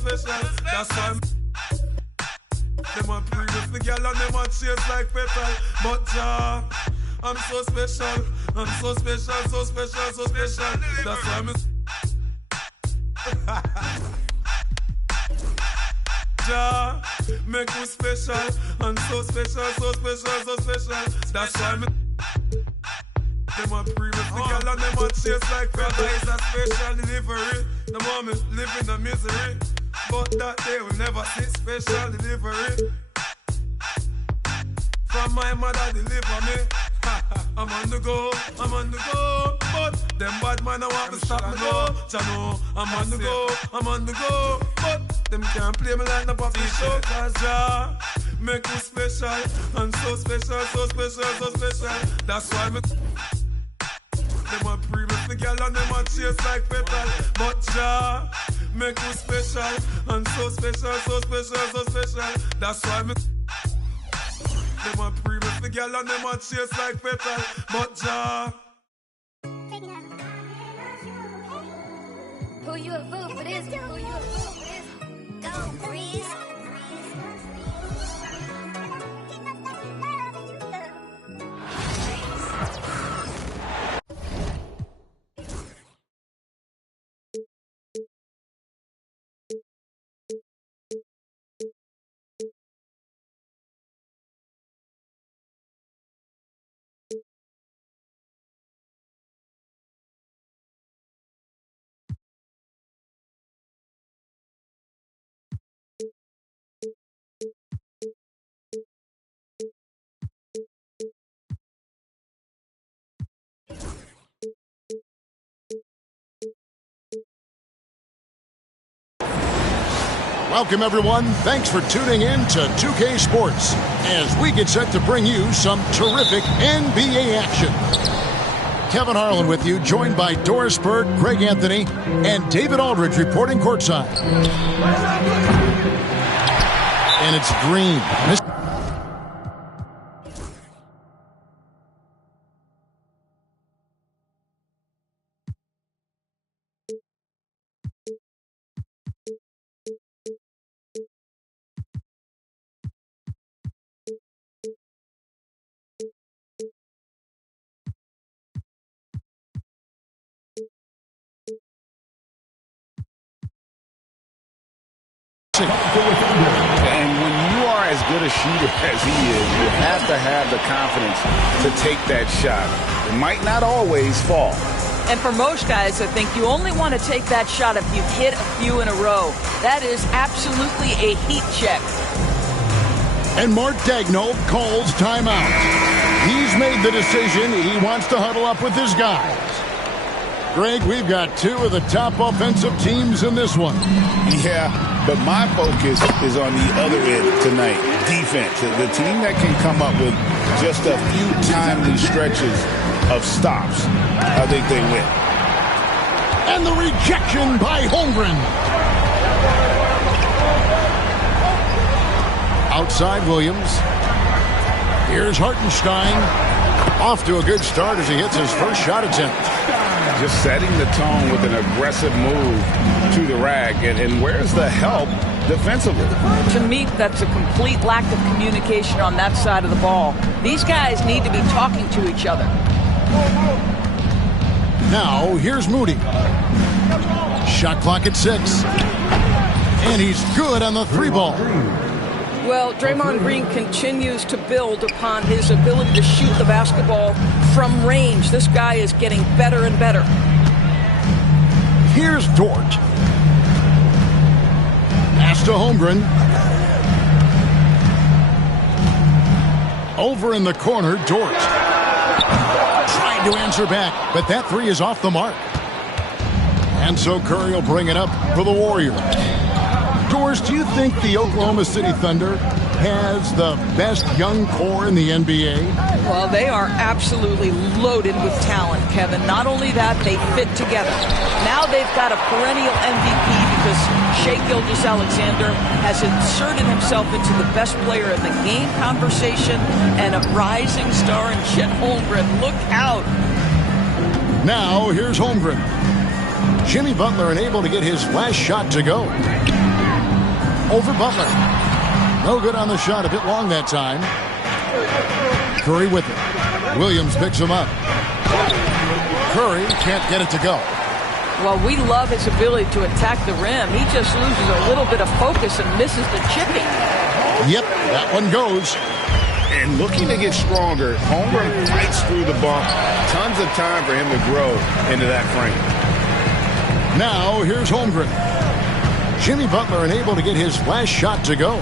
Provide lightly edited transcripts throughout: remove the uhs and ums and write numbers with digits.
special. That's why them a pre with the girl and them a chase like petal. But I'm so special. I'm so special, so special, so special. That's why I'm make me special. I'm so special, so special, so special. That's why I'm them a pre with the girl and them a chase like petal. It's a special delivery. The moment live in the misery. But that day will never see special delivery. From my mother deliver me. I'm on the go, I'm on the go. But them bad man I want to stop me go. Chano, I'm on the go, I'm on the go. But them can't play me like the puppy show. Cause make me special. I'm so special, so special, so special. That's why me them a pre with the girl and them a chase like petal. But make me special. I'm so special, so special, so special. That's why me them a pre with the girl and them a chase like petal. But Who you a fool for this? Who you a fool for this? Go, Breeze. Welcome, everyone. Thanks for tuning in to 2K Sports as we get set to bring you some terrific NBA action. Kevin Harlan with you, joined by Doris Berg, Greg Anthony, and David Aldridge reporting courtside. And it's Green. And when you are as good a shooter as he is, you have to have the confidence to take that shot. It might not always fall. And for most guys, I think you only want to take that shot if you've hit a few in a row. That is absolutely a heat check. And Mark Daigneault calls timeout. He's made the decision. He wants to huddle up with his guys. Greg, we've got two of the top offensive teams in this one. Yeah, but my focus is on the other end tonight, defense. The team that can come up with just a few timely stretches of stops, I think they win. And the rejection by Holmgren. Outside Williams. Here's Hartenstein. Off to a good start as he hits his first shot attempt. Just setting the tone with an aggressive move to the rack. And where's the help defensively? To me, that's a complete lack of communication on that side of the ball. These guys need to be talking to each other. Now, here's Moody. Shot clock at 6. And he's good on the 3-ball. Well, Draymond Green continues to build upon his ability to shoot the basketball from range. This guy is getting better and better. Here's Dort. Pass to Holmgren. Over in the corner, Dort. Trying to answer back, but that three is off the mark. And so Curry will bring it up for the Warriors. Doris, do you think the Oklahoma City Thunder has the best young core in the NBA? Well, they are absolutely loaded with talent, Kevin. Not only that, they fit together. Now they've got a perennial MVP because Shai Gilgeous-Alexander has inserted himself into the best player in the game conversation, and a rising star in Chet Holmgren. Look out. Now, here's Holmgren. Jimmy Butler unable to get his last shot to go. over Butler. No good on the shot, a bit long that time. Curry with it. Williams picks him up. Curry can't get it to go. Well, we love his ability to attack the rim. He just loses a little bit of focus and misses the chipping. Yep, that one goes. And looking to get stronger, Holmgren fights through the bump. Tons of time for him to grow into that frame. Now, here's Holmgren. Jimmy Butler unable to get his last shot to go.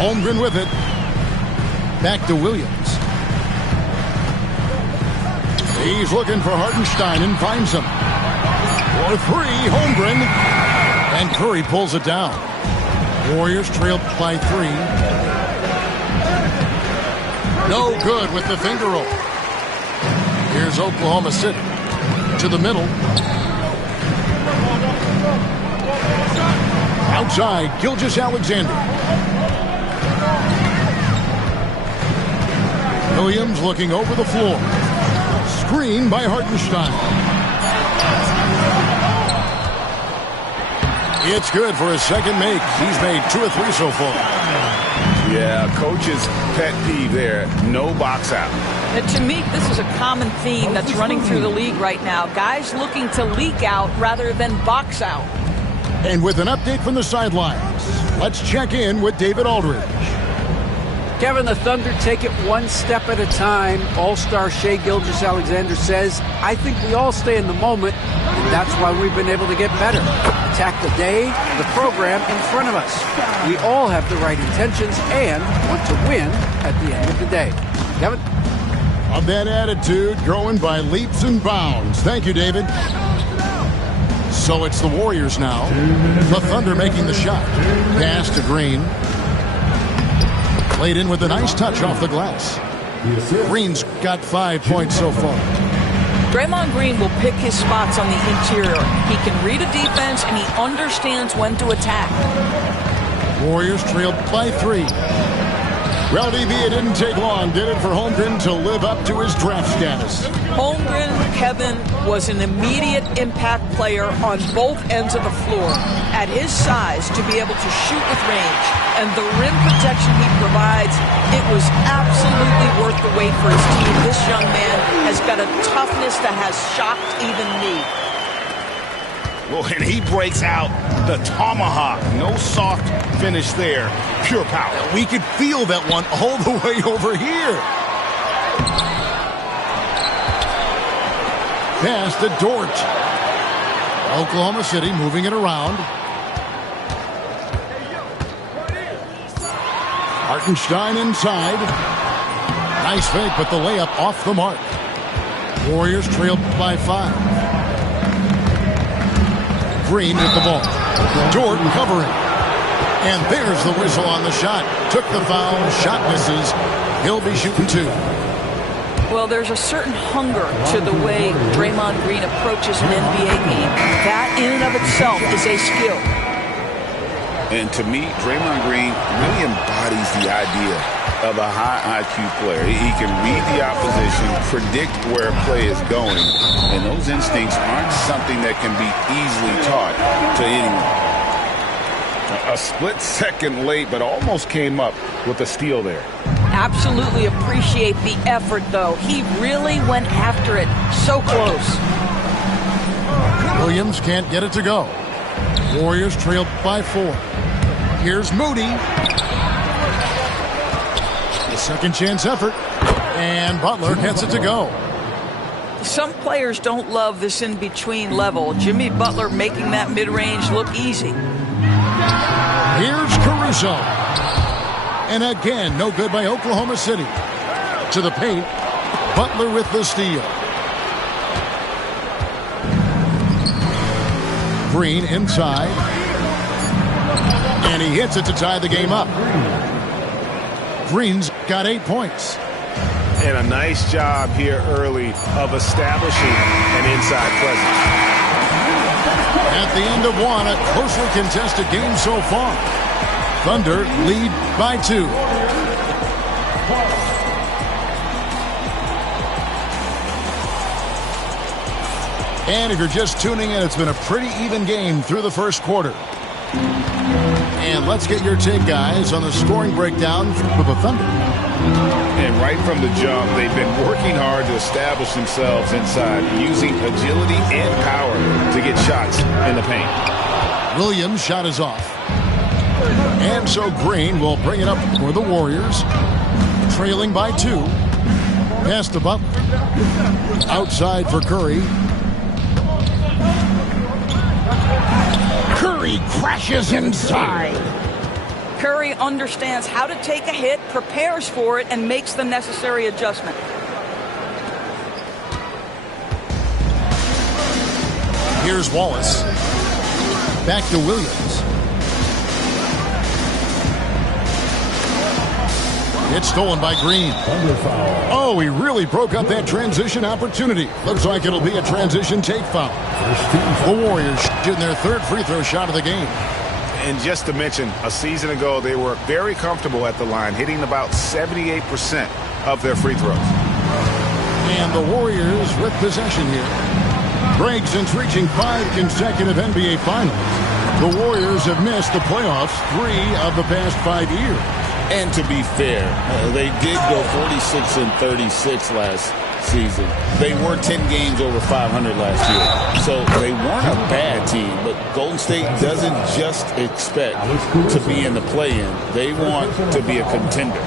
Holmgren with it. Back to Williams. He's looking for Hartenstein and finds him. For three, Holmgren. And Curry pulls it down. Warriors trailed by 3. No good with the finger roll. Here's Oklahoma City to the middle. Outside, Gilgeous-Alexander. Williams looking over the floor. Screen by Hartenstein. It's good for his second make. He's made 2 or 3 so far. Yeah, coach's pet peeve there. No box out. And to me, this is a common theme that's running through the league right now. Guys looking to leak out rather than box out. And with an update from the sidelines, let's check in with David Aldridge. Kevin, the Thunder take it one step at a time. All-star Shai Gilgeous-Alexander says, I think we all stay in the moment, and that's why we've been able to get better. Attack the day, the program in front of us. We all have the right intentions and want to win at the end of the day. Kevin? Of that attitude, growing by leaps and bounds. Thank you, David. So it's the Warriors now. The Thunder making the shot. Pass to Green. Played in with a nice touch off the glass. Green's got 5 points so far. Draymond Green will pick his spots on the interior. He can read a defense, and he understands when to attack. Warriors trailed by 3. Well, DB, it didn't take long, did it, for Holmgren to live up to his draft status? Holmgren, Kevin, was an immediate impact player on both ends of the floor. At his size, to be able to shoot with range and the rim protection he provides, it was absolutely worth the wait for his team. This young man has got a toughness that has shocked even me. Well, and he breaks out the tomahawk. No soft finish there. Pure power. We could feel that one all the way over here. Pass to Dort. Oklahoma City moving it around. Hartenstein inside. Nice fake, but the layup off the mark. Warriors trailed by 5. Green with the ball. Dort covering. And there's the whistle on the shot. Took the foul. Shot misses. He'll be shooting 2. Well, there's a certain hunger to the way Draymond Green approaches an NBA game. That in and of itself is a skill. And to me, Draymond Green really embodies the idea of a high IQ player. He can read the opposition, predict where a play is going, and those instincts aren't something that can be easily taught to anyone. A split second late, but almost came up with a steal there. Absolutely appreciate the effort, though. He really went after it. So close. Williams can't get it to go. Warriors trailed by 4. Here's Moody. The second chance effort. And Butler gets it to go. Some players don't love this in-between level. Jimmy Butler making that mid-range look easy. Here's Caruso. And again, no good by Oklahoma City. To the paint. Butler with the steal. Green inside. And he hits it to tie the game up. Green's got 8 points. And a nice job here early of establishing an inside presence. At the end of 1, a closely contested game so far. Thunder lead by 2. And if you're just tuning in, it's been a pretty even game through the first quarter. And let's get your take, guys, on the scoring breakdown for the Thunder. And right from the jump, they've been working hard to establish themselves inside, using agility and power to get shots in the paint. Williams' shot is off. And so Green will bring it up for the Warriors, trailing by 2. Pass to Butler. Outside for Curry. Curry crashes inside. Curry understands how to take a hit, prepares for it, and makes the necessary adjustment. Here's Wallace. Back to Williams. It's stolen by Green. Oh, he really broke up that transition opportunity. Looks like it'll be a transition take foul. The Warriors shooting their third free throw shot of the game. And just to mention, a season ago, they were very comfortable at the line, hitting about 78% of their free throws. And the Warriors with possession here. Greg, since reaching 5 consecutive NBA Finals, the Warriors have missed the playoffs 3 of the past 5 years. And to be fair, they did go 46-36 last season. They were 10 games over 500 last year. So they weren't a bad team, but Golden State doesn't just expect to be in the play-in. They want to be a contender.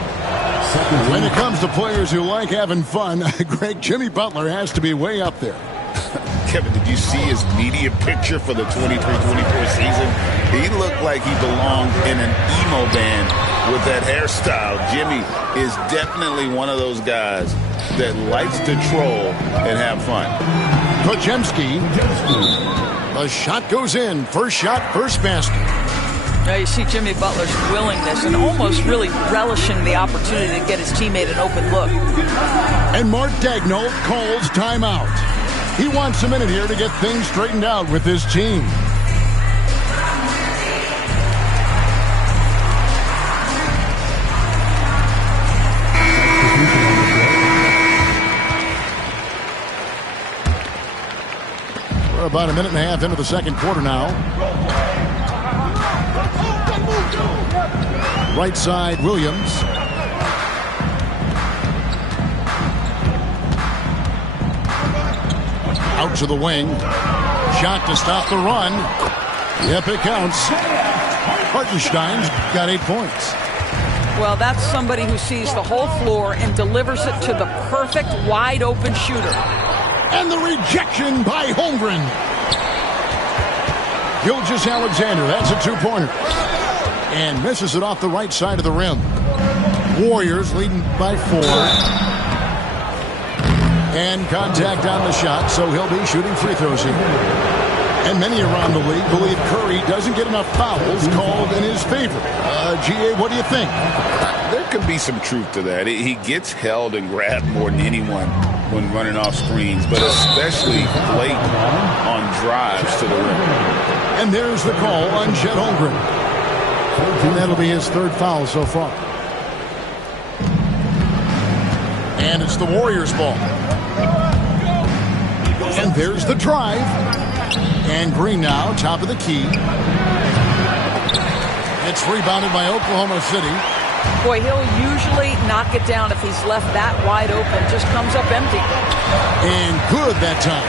When it comes to players who like having fun, Greg, Jimmy Butler has to be way up there. Kevin, did you see his media picture for the 23-24 season? He looked like he belonged in an emo band with that hairstyle. Jimmy is definitely one of those guys that likes to troll and have fun. Podziemski. The shot goes in. First shot, first basket. Now you see Jimmy Butler's willingness and almost really relishing the opportunity to get his teammate an open look. And Mark Daigneault calls timeout. He wants a minute here to get things straightened out with his team. We're about a minute and a half into the second quarter now. Right side, Williams. Out to the wing. Shot to stop the run. Yep, it counts. Hartenstein's got 8 points. Well, that's somebody who sees the whole floor and delivers it to the perfect wide-open shooter. And the rejection by Holmgren. Gilgeous-Alexander, that's a 2-pointer. And misses it off the right side of the rim. Warriors leading by 4. And contact on the shot, so he'll be shooting free throws here. And many around the league believe Curry doesn't get enough fouls called in his favor. G.A., what do you think? There could be some truth to that. He gets held and grabbed more than anyone when running off screens, but especially late on drives to the rim. And there's the call on Chet Holmgren. And that'll be his 3rd foul so far. And it's the Warriors' ball. And there's the drive. And Green now, top of the key. It's rebounded by Oklahoma City. Boy, he'll usually knock it down if he's left that wide open. Just comes up empty. And good that time.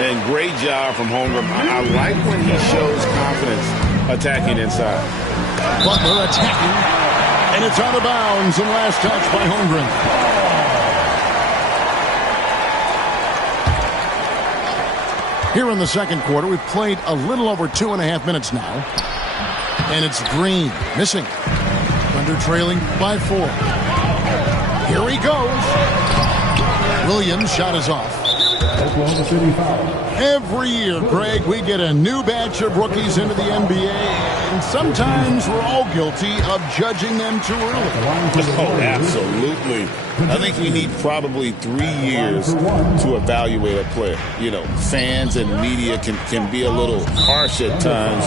And great job from Holmgren. I like when he shows confidence attacking inside. Butler attacking. And it's out of bounds. And last touch by Holmgren. Here in the second quarter, we've played a little over 2.5 minutes now. And it's Green missing. Thunder trailing by 4. Here he goes. Williams' shot is off. Oklahoma City foul. Every year, Greg, we get a new batch of rookies into the NBA, and sometimes we're all guilty of judging them too early. Oh, absolutely. I think we need probably 3 years to evaluate a player. You know, fans and media can be a little harsh at times,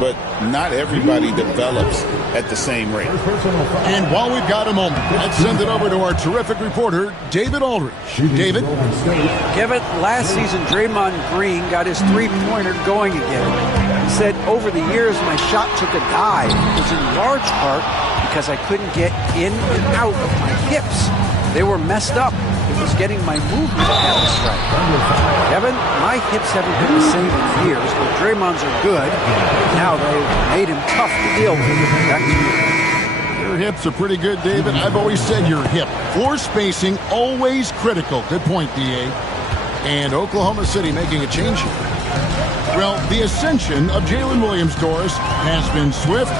but not everybody develops at the same rate. And while we've got a moment, let's send it over to our terrific reporter, David Aldridge. David? Kevin, last season, Draymond Green got his three-pointer going again. He said, over the years, my shot took a dive. It was in large part because I couldn't get in and out of my hips. They were messed up. It was getting my movement habits right. Kevin, my hips haven't been the same in years, but Draymond's are good. Now they've made him tough to deal with. Back to you. Your hips are pretty good, David. I've always said your hip. Floor spacing, always critical. Good point, D.A. And Oklahoma City making a change here. Well, the ascension of Jalen Williams, Doris, has been swift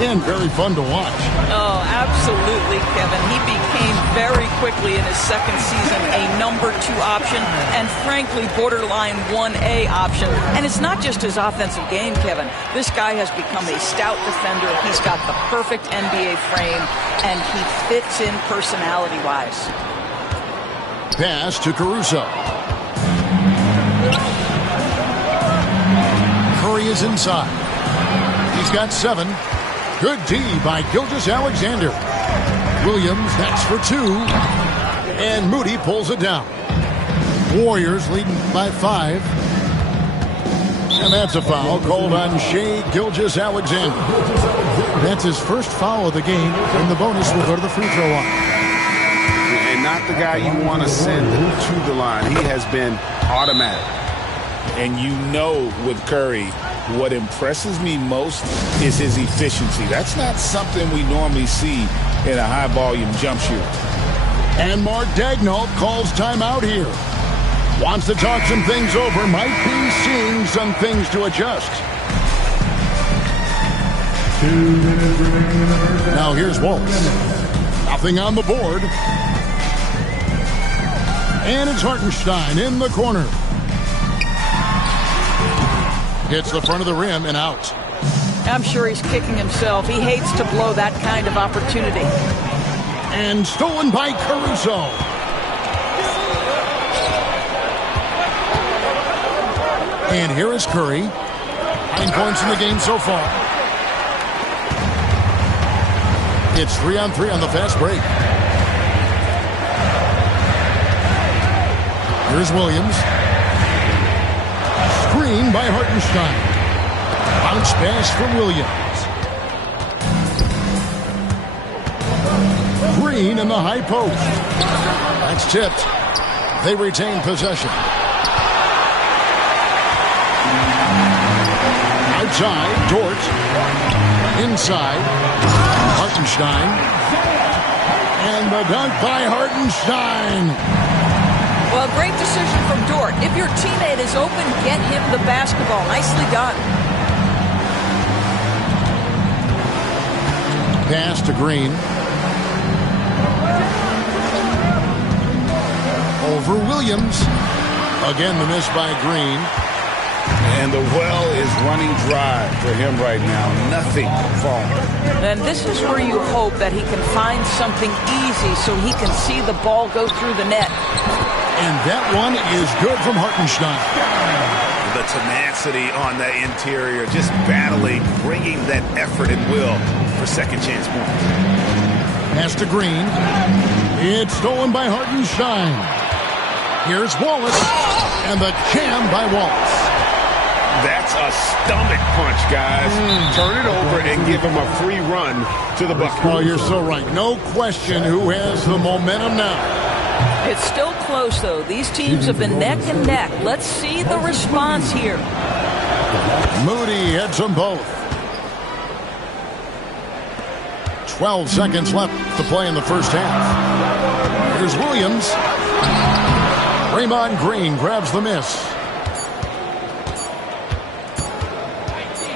and very fun to watch. Oh, absolutely, Kevin. He became very quickly in his second season a number 2 option and, frankly, borderline 1A option. And it's not just his offensive game, Kevin. This guy has become a stout defender. He's got the perfect NBA frame, and he fits in personality-wise. Pass to Caruso. Curry is inside. He's got 7. Good D by Gilgeous-Alexander. Williams, that's for 2. And Moody pulls it down. Warriors leading by 5. And that's a foul called on Shai Gilgeous-Alexander. That's his first foul of the game, and the bonus will go to the free throw line. And not the guy you want to send to the line. He has been automatic. And you know with Curry, what impresses me most is his efficiency. That's not something we normally see in a high-volume jump shooter. And Mark Daigneault calls timeout here. Wants to talk some things over. Might be seeing some things to adjust. 2 minutes remaining in the first half. Now here's Wallace. Nothing on the board. And it's Hartenstein in the corner. Hits the front of the rim and out. I'm sure he's kicking himself. He hates to blow that kind of opportunity. And stolen by Caruso. And here is Curry. 9 points in the game so far. It's 3-on-3 on the fast break. Here's Williams. Screen by Hartenstein. Bounce pass from Williams. Green in the high post. That's tipped. They retain possession. Outside, Dort. Inside, Hartenstein. And the dunk by Hartenstein. Well, great decision from Dort. If your teammate is open, get him the basketball. Nicely done. Pass to Green. Over Williams. Again, the miss by Green. And the well is running dry for him right now. Nothing falling. And this is where you hope that he can find something easy so he can see the ball go through the net. And that one is good from Hartenstein. The tenacity on the interior, just battling, bringing that effort and will for second chance points. Pass to Green. It's stolen by Hartenstein. Here's Wallace. And the jam by Wallace. That's a stomach punch, guys. Turn it over and give him a free run to the bucket. Oh, you're so right. No question who has the momentum now. It's still close, though. These teams have been neck and neck. Let's see the response here. Moody heads them both. 12 seconds left to play in the first half. Here's Williams. Draymond Green grabs the miss.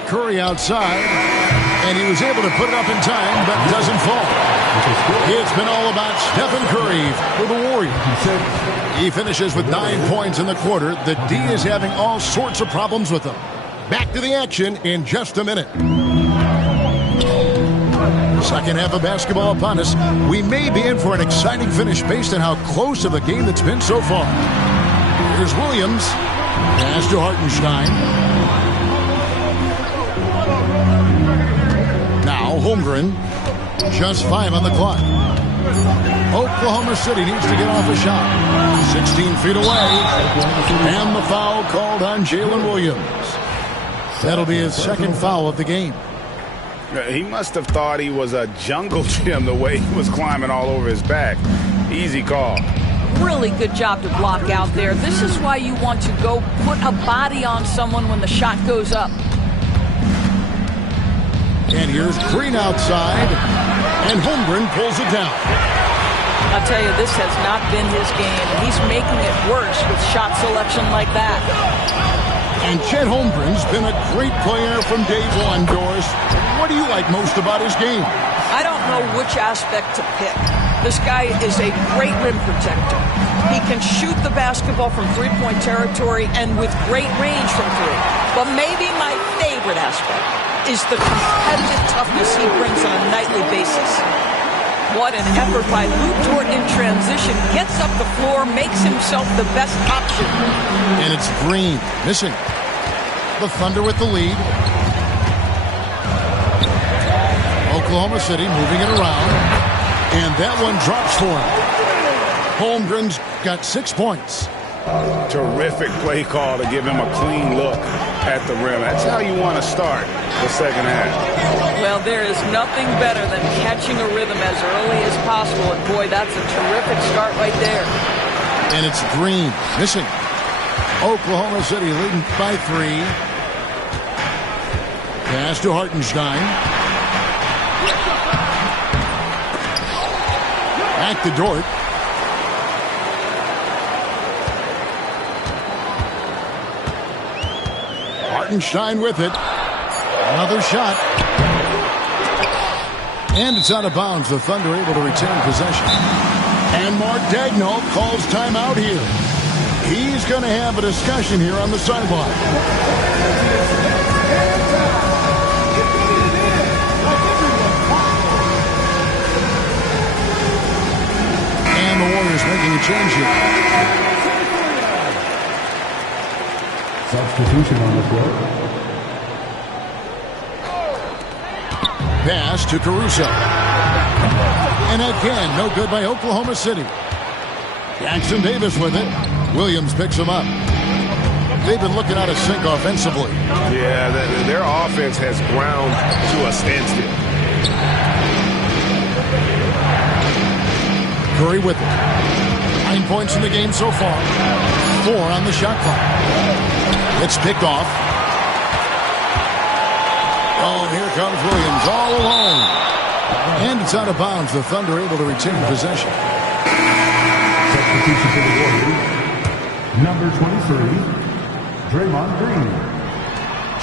Curry outside, and he was able to put it up in time, but doesn't fall. It's been all about Stephen Curry for the Warriors. He finishes with 9 points in the quarter. The D is having all sorts of problems with him. Back to the action in just a minute. Second half of basketball upon us. We may be in for an exciting finish based on how close of a game it's been so far. Here's Williams. Pass to Hartenstein. Now Holmgren. Just 5 on the clock. Oklahoma City needs to get off a shot. 16 feet away. And the foul called on Jalen Williams. That'll be his second foul of the game. He must have thought he was a jungle gym the way he was climbing all over his back. Easy call. Really good job to block out there. This is why you want to go put a body on someone when the shot goes up. And here's Green outside. And Holmgren pulls it down. I'll tell you, this has not been his game. And he's making it worse with shot selection like that. And Chet Holmgren's been a great player from day one, Doris. What do you like most about his game? I don't know which aspect to pick. This guy is a great rim protector. He can shoot the basketball from three-point territory and with great range from three. But maybe my favorite aspect is the competitive toughness he brings on a nightly basis. What an effort by Luke Dort in transition. Gets up the floor, makes himself the best option. And it's Green missing. The Thunder with the lead. Oklahoma City moving it around. And that one drops for him. Holmgren's got 6 points. Terrific play call to give him a clean look at the rim. That's how you want to start the second half. Well, there is nothing better than catching a rhythm as early as possible. And boy, that's a terrific start right there. And it's Green missing. Oklahoma City leading by 3. Pass to Hartenstein. Back to Dort. Hartenstein with it. Another shot. And it's out of bounds. The Thunder able to retain possession. And Mark Daigneault calls timeout here. He's going to have a discussion here on the sideline. And the Warriors making a change here. Substitution on the floor. Pass to Caruso. And again, no good by Oklahoma City. Jackson Davis with it. Williams picks him up. They've been looking out of sync offensively. Yeah, their offense has ground to a standstill. Curry with it. 9 points in the game so far. 4 on the shot clock. It's picked off. Oh, here comes Williams all alone. And it's out of bounds. The Thunder able to retain possession. Substitution for the Warriors. Number 23, Draymond Green.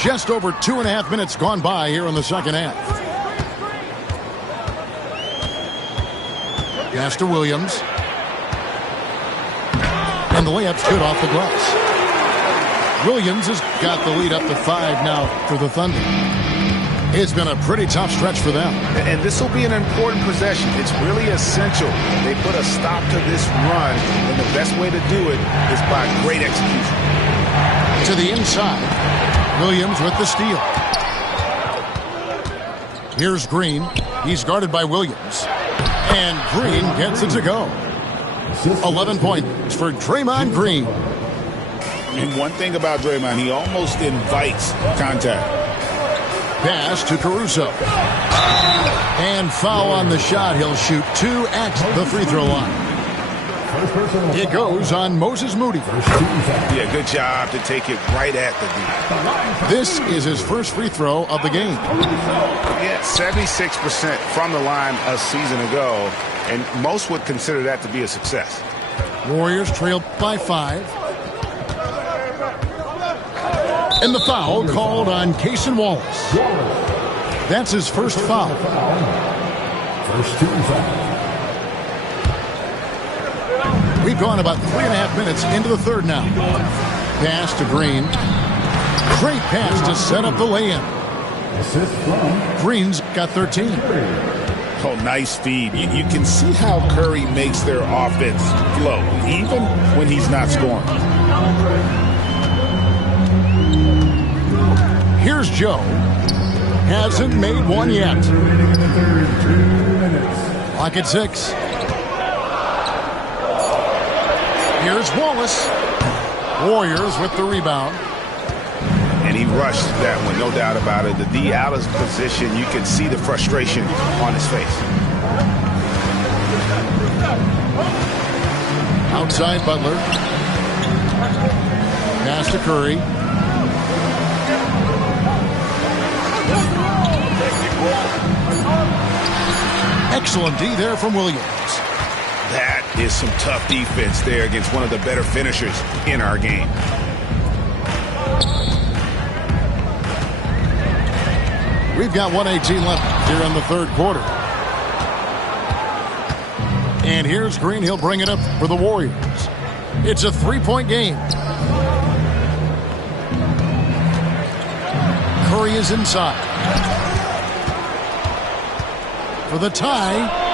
Just over 2.5 minutes gone by here in the second half. Pass to Williams. And the layup's good off the glass. Williams has got the lead up to 5 now for the Thunder. It's been a pretty tough stretch for them. And this will be an important possession. It's really essential. They put a stop to this run, and the best way to do it is by great execution. To the inside. Williams with the steal. Here's Green. He's guarded by Williams. And Green gets it to go. 11 points for Draymond Green. And one thing about Draymond, he almost invites contact. Pass to Caruso. And foul on the shot. He'll shoot 2 at the free throw line. It goes on Moses Moody. Yeah, good job to take it right at the D. This is his first free throw of the game. Yeah, 76% from the line a season ago, and most would consider that to be a success. Warriors trail by 5. And the foul called on Cason Wallace. That's his first foul. First team foul. We've gone about 3.5 minutes into the third now. Pass to Green. Great pass to set up the lay-in. Assist from Green's got 13. Oh, nice feed. You can see how Curry makes their offense flow, even when he's not scoring. Here's Joe. Hasn't made one yet. remaining in the third. 2 minutes. Clock at 6. Here's Wallace. Warriors with the rebound. And he rushed that one, no doubt about it. The D out of position, you can see the frustration on his face. Outside Butler. Pass to Curry. Excellent D there from Williams. That is some tough defense there against one of the better finishers in our game. We've got 1:18 left here in the third quarter. And here's Green. He'll bring it up for the Warriors. It's a 3-point game. Curry is inside. For the tie.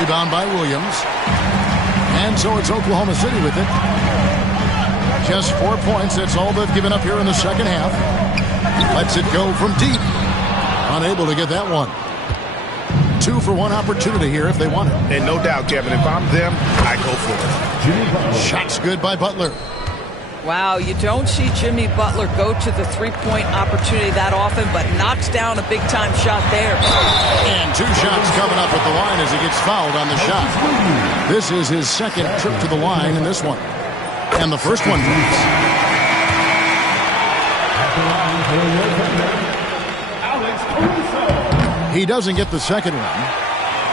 Rebound by Williams. And so it's Oklahoma City with it. Just 4 points. That's all they've given up here in the second half. Lets it go from deep. Unable to get that one. 2 for 1 opportunity here if they want it. And no doubt, Kevin, if I'm them, I go for it. Shots good by Butler. Wow, you don't see Jimmy Butler go to the three-point opportunity that often, but knocks down a big-time shot there. And 2 shots coming up at the line as he gets fouled on the shot. This is his second trip to the line in this one. And the first one drops. He doesn't get the second one.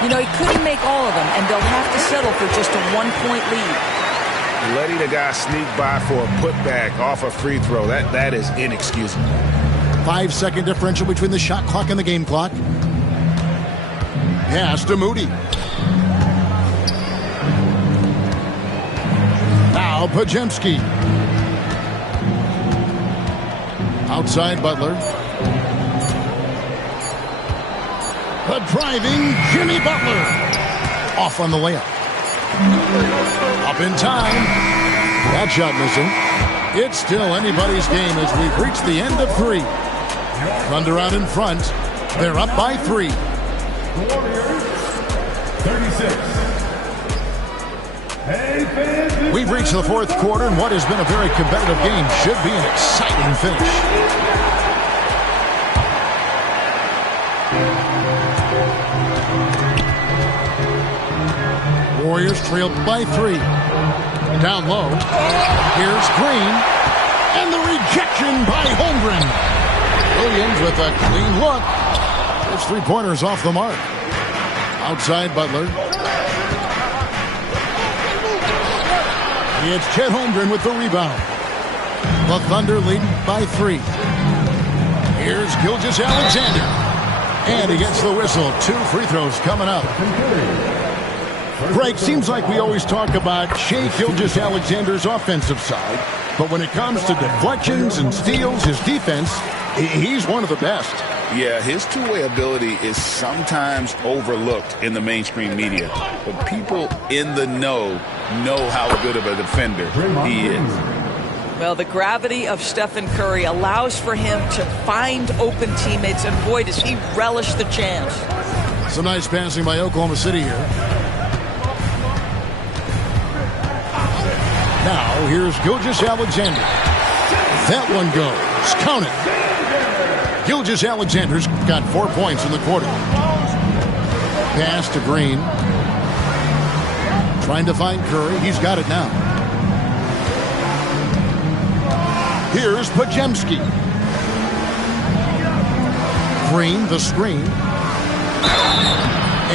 You know, he couldn't make all of them, and they'll have to settle for just a 1-point lead. Letting a guy sneak by for a putback off a free throw, that is inexcusable. 5-second differential between the shot clock and the game clock. Pass to Moody. Now Pajemski. Outside Butler. The driving Jimmy Butler. Off on the layup. Up in time. That shot missing. It's still anybody's game as we've reached the end of 3. Thunder out in front. They're up by 3. Warriors, 36. Hey, fans. We've reached the fourth quarter, and what has been a very competitive game should be an exciting finish. Warriors trailed by 3. Down low. Here's Green. And the rejection by Holmgren. Williams with a clean look. His 3-pointers off the mark. Outside Butler. It's Chet Holmgren with the rebound. The Thunder lead by 3. Here's Gilgeous-Alexander. And he gets the whistle. 2 free throws coming up. Greg, seems like we always talk about Shai Gilgeous-Alexander's offensive side, but when it comes to deflections and steals, his defense, he's one of the best. Yeah, his two-way ability is sometimes overlooked in the mainstream media, but people in the know how good of a defender he is. Well, the gravity of Stephen Curry allows for him to find open teammates, and boy, does he relish the chance. Some nice passing by Oklahoma City here. Now, here's Gilgeous-Alexander. That one goes. Count it. Gilgeous-Alexander's got 4 points in the quarter. Pass to Green. Trying to find Curry. He's got it now. Here's Pajemski. Green, the screen.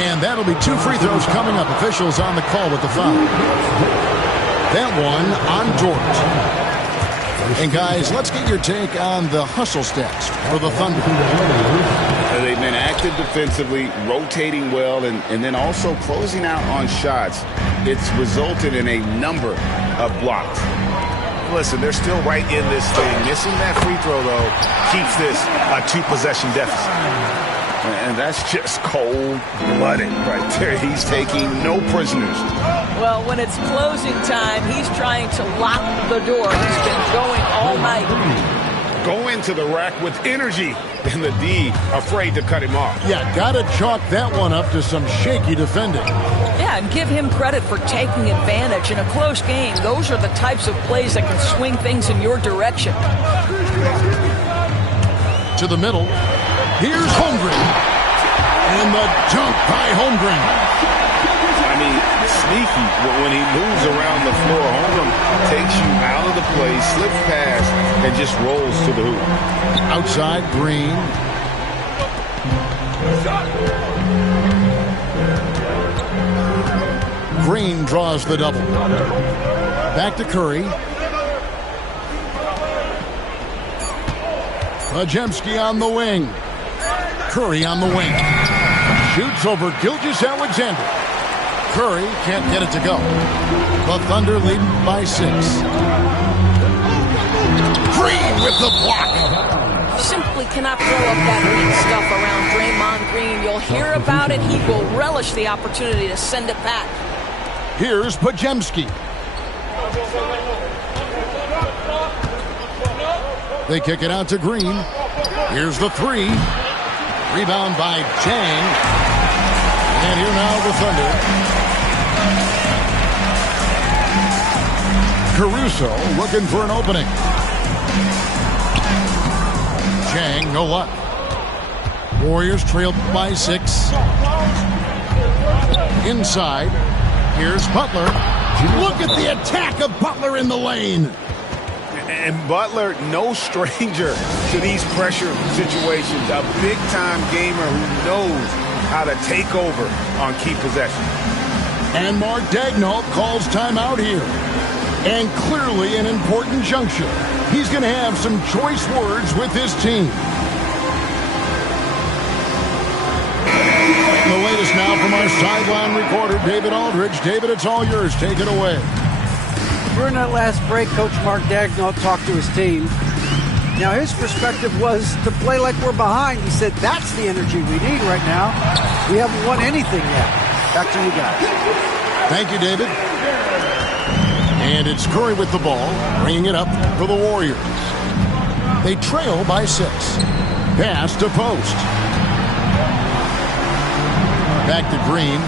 And that'll be 2 free throws coming up. Officials on the call with the foul. That one on George. And guys, let's get your take on the hustle stats for the Thunder. They've been active defensively, rotating well, and then also closing out on shots. It's resulted in a number of blocks. listen, they're still right in this thing. Missing that free throw, though, keeps this a 2-possession deficit. And that's just cold-blooded right there. He's taking no prisoners. Well, when it's closing time, he's trying to lock the door. He's been going all night. Go into the rack with energy, and the D afraid to cut him off. Yeah, gotta chalk that one up to some shaky defending. Yeah, and give him credit for taking advantage. In a close game, those are the types of plays that can swing things in your direction. To the middle. Here's Holmgren. And the dunk by Holmgren. I mean, sneaky. When he moves around the floor, Holmgren takes you out of the play, slips past, and just rolls to the hoop. Outside, Green. Green draws the double. Back to Curry. Pajemski on the wing. Curry on the wing. Shoots over Gilgeous-Alexander. Curry can't get it to go. The Thunder lead by 6. Green with the block. Simply cannot throw up that weak stuff around Draymond Green. You'll hear about it. He will relish the opportunity to send it back. Here's Pajemski. They kick it out to Green. Here's the 3. Rebound by Chang. And here now the Thunder. Caruso looking for an opening. Chang, no luck. Warriors trailed by 6. Inside. Here's Butler. Look at the attack of Butler in the lane. And Butler, no stranger to these pressure situations. A big-time gamer who knows how to take over on key possessions. And Mark Daigneault calls timeout here. And clearly an important juncture. He's going to have some choice words with his team. The latest now from our sideline reporter, David Aldridge. David, it's all yours. Take it away. During that last break, Coach Mark Daigneault talked to his team. Now, his perspective was to play like we're behind. He said, that's the energy we need right now. We haven't won anything yet. Back to you guys. Thank you, David. And it's Curry with the ball, bringing it up for the Warriors. They trail by 6. Pass to post. Back to Green.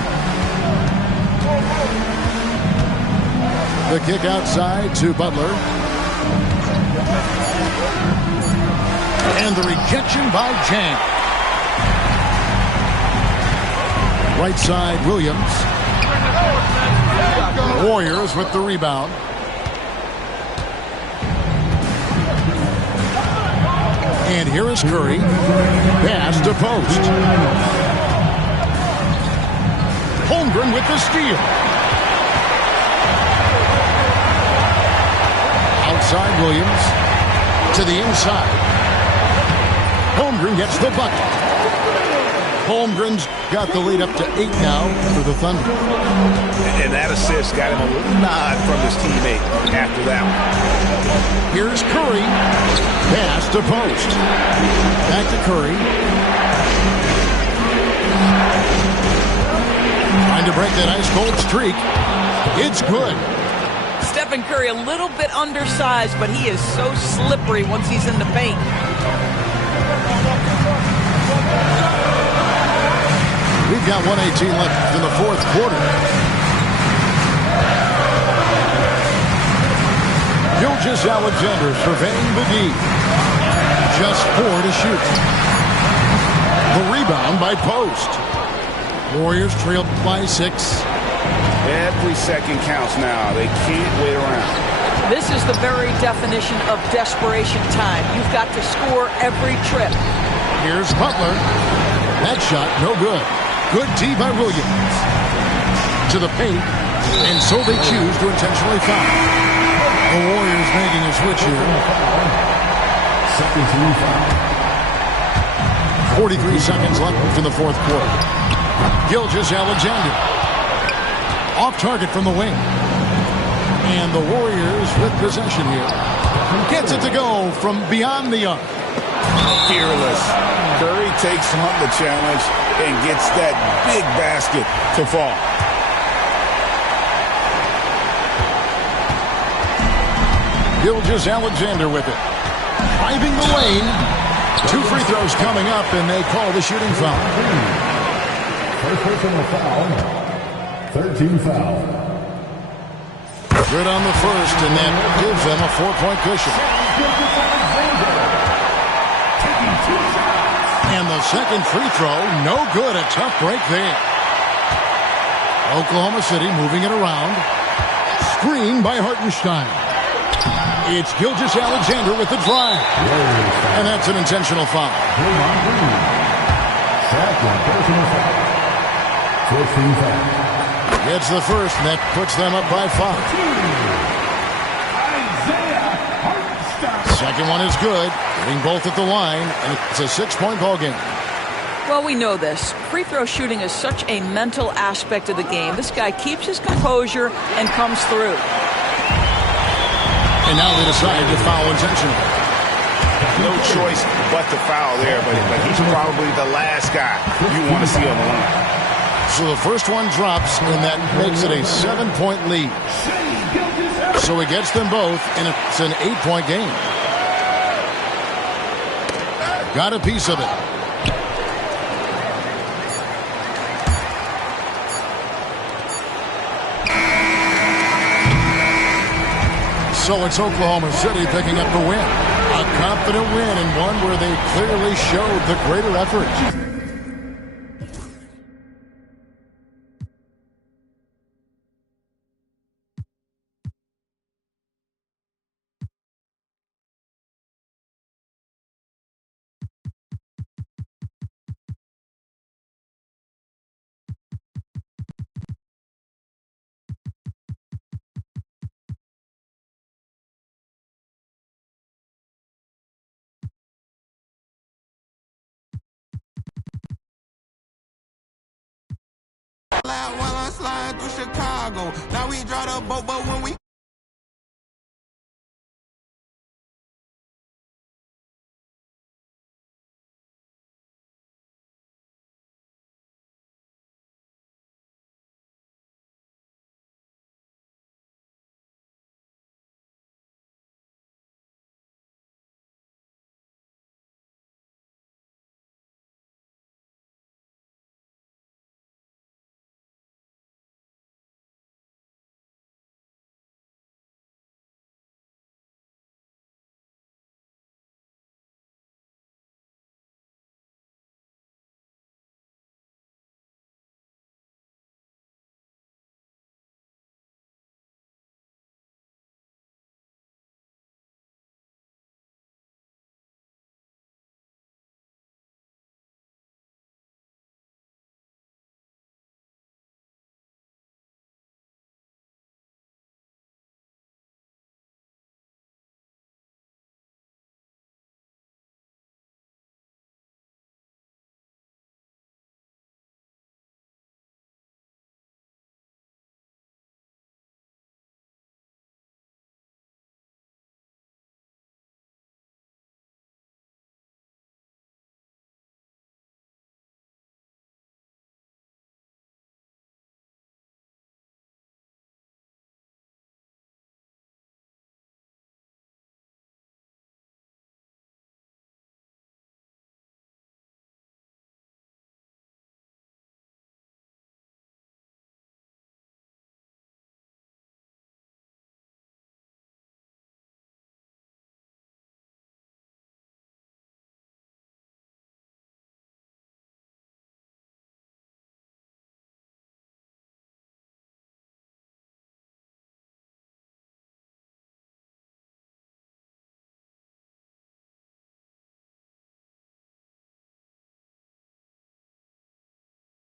The kick outside to Butler. And the rejection by Chang. Right side, Williams. Warriors with the rebound. And here is Curry. Pass to post. Holmgren with the steal. Outside Williams. To the inside. Holmgren gets the bucket. Holmgren's got the lead up to 8 now for the Thunder. And that assist got him a little nod from his teammate after that one. Here's Curry. Pass to post. Back to Curry. Trying to break that ice-cold streak. It's good. Stephen Curry, a little bit undersized, but he is so slippery once he's in the paint. We've got 1:18 left in the fourth quarter. Gilgeous-Alexander surveying the D. Just 4 to shoot. The rebound by Post. Warriors trailed by 6. Every second counts now. They can't wait around. This is the very definition of desperation time. You've got to score every trip. Here's Butler. That shot, no good. Good D by Williams. To the paint, and so they choose to intentionally foul. The Warriors making a switch here. 43 seconds left in the fourth quarter. Gilgeous-Alexander. Off target from the wing. And the Warriors with possession here. Gets it to go from beyond the arc. Fearless. Curry takes on the challenge and gets that big basket to fall. Gilgeous-Alexander with it. Driving the lane. 2 free throws coming up, and they call the shooting foul. First personal foul. 13 foul. Good on the first, and that gives them a 4-point cushion. And the second free throw, no good. A tough break there. Oklahoma City moving it around. Screen by Hartenstein. It's Gilgeous-Alexander with the drive. And that's an intentional foul. Second personal foul. 15 foul. Gets the first, and that puts them up by 5. Second one is good. Getting both at the line, and it's a 6-point ball game. Well, we know this. Free throw shooting is such a mental aspect of the game. This guy keeps his composure and comes through. And now they decide to foul intentionally. No choice but to foul there, but he's probably the last guy you want to see on the line. So the first one drops, and that makes it a 7-point lead. So it gets them both, and it's an 8-point game. Got a piece of it. So it's Oklahoma City picking up the win. A confident win, and one where they clearly showed the greater effort. While I slide through Chicago. Now we drive the boat, but when we